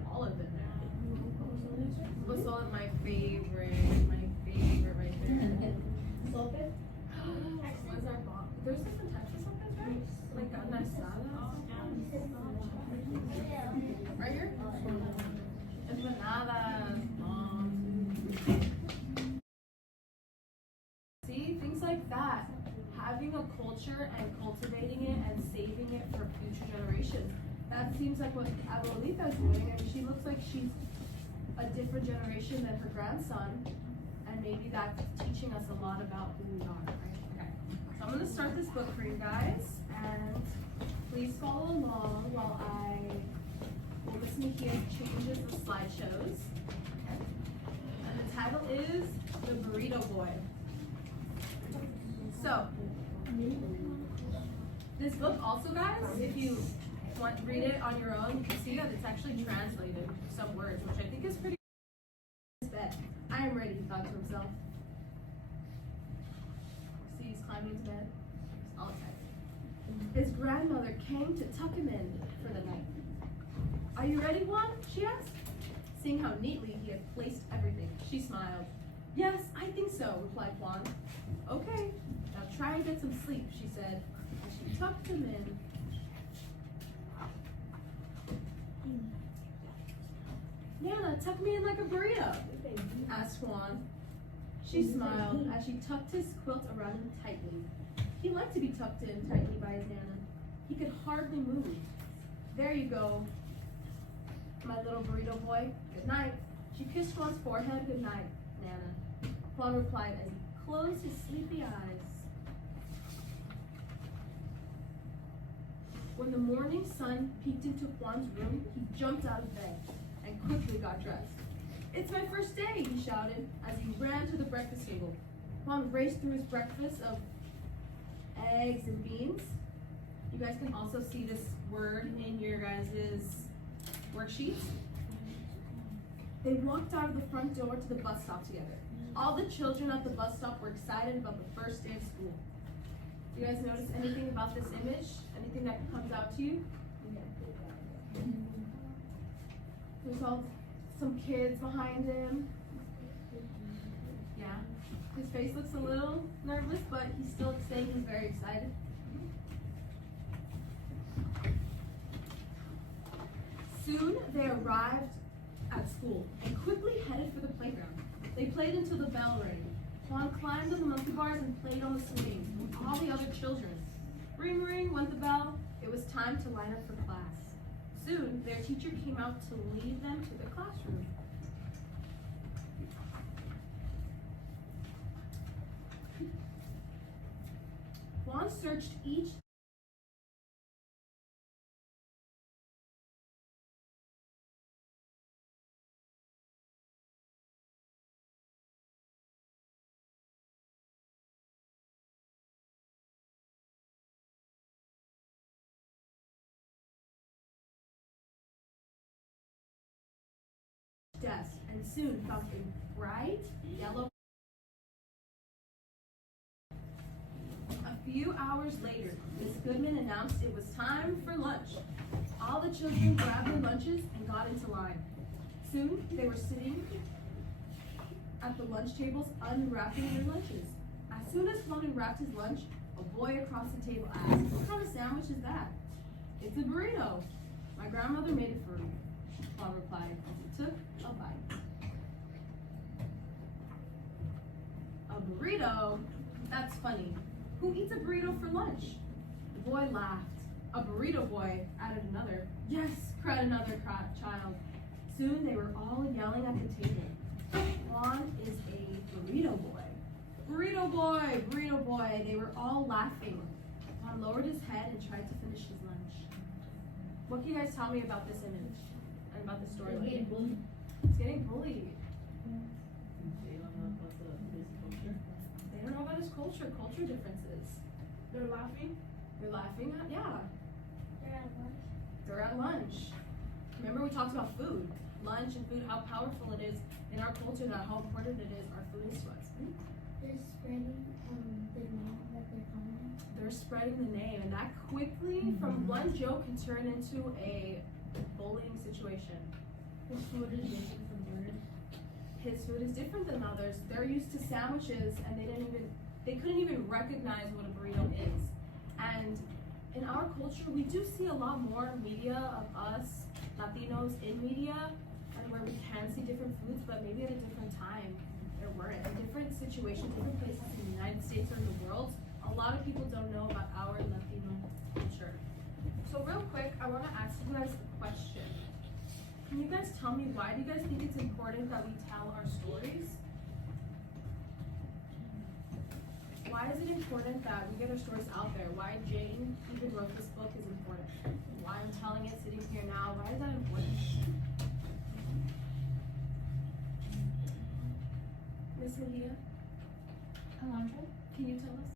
an olive in there. What's all my favorite right there. What's our bomb? There's different types of sopes, right? Like carne asada. Right here? Empanadas. See, things like that. Having a culture and cultivating it and saving it for future generations. That seems like what Abuelita is doing, and she looks like she's a different generation than her grandson, and maybe that's teaching us a lot about who we are, right? Okay. So I'm gonna start this book for you guys, and please follow along while Miss Mejia changes the slideshows. Okay. And the title is The Burrito Boy. So, this book also, guys, if you want to read it on your own, you can see that it's actually translated some words, which I think is pretty bed. I am ready, he thought to himself. See, he's climbing into bed. He's all excited. His grandmother came to tuck him in for the night. Are you ready, Juan? She asked. Seeing how neatly he had placed everything, she smiled. Yes, I think so, replied Juan. Okay, now try and get some sleep, she said, as she tucked him in. Nana, tuck me in like a burrito, asked Juan. She smiled as she tucked his quilt around him tightly. He liked to be tucked in tightly by his Nana. He could hardly move. There you go, my little burrito boy. Good night. She kissed Juan's forehead. Good night, Nana. Juan replied as he closed his sleepy eyes. When the morning sun peeked into Juan's room, he jumped out of bed and quickly got dressed. It's my first day, he shouted as he ran to the breakfast table. Juan raced through his breakfast of eggs and beans. You guys can also see this word in your guys' worksheets. They walked out of the front door to the bus stop together. All the children at the bus stop were excited about the first day of school. Do you guys notice anything about this image? Anything that comes out to you? There's all some kids behind him. Yeah. His face looks a little nervous, but he's still saying he's very excited. Soon they arrived at school and quickly headed for the playground. They played until the bell rang. Juan climbed on the monkey bars and played on the swings with all the other children. Ring, ring, went the bell. It was time to line up for class. Soon, their teacher came out to lead them to their classroom. Juan searched each desk and soon found a bright yellow. A few hours later, Miss Goodman announced it was time for lunch. All the children grabbed their lunches and got into line. Soon, they were sitting at the lunch tables unwrapping their lunches. As soon as Juan unwrapped his lunch, a boy across the table asked, "What kind of sandwich is that?" "It's a burrito. My grandmother made it for me," Juan replied as he took a bite. A burrito? That's funny. Who eats a burrito for lunch? The boy laughed. A burrito boy, added another. Yes, cried another child. Soon they were all yelling at the table. Juan is a burrito boy. Burrito boy, burrito boy. They were all laughing. Juan lowered his head and tried to finish his lunch. What can you guys tell me about this image and about the story? It's getting bullied. It's getting bullied. They don't know about his culture. They don't know about his culture differences. They're laughing. They're laughing at, yeah. They're at lunch. They're at lunch. Remember we talked about food. Lunch and food, how powerful it is in our culture, and how important it is, our food is to us. They're spreading the name that they're calling. They're spreading the name, and that quickly, from one joke, can turn into a bullying situation. His food is different from yours. His food is different than others. They're used to sandwiches and they couldn't even recognize what a burrito is. And in our culture, we do see a lot more media of us, Latinos, in media, and where we can see different foods, but maybe at a different time there weren't. In different situations, different places in the United States or in the world, a lot of people don't know about our Latino culture. So real quick, I want to ask you guys a question. Can you guys tell me, why do you guys think it's important that we tell our stories? Why is it important that we get our stories out there? Why Jane even wrote this book is important. Why I'm telling it sitting here now, why is that important? Miss Mejia, Alondra? can you tell us?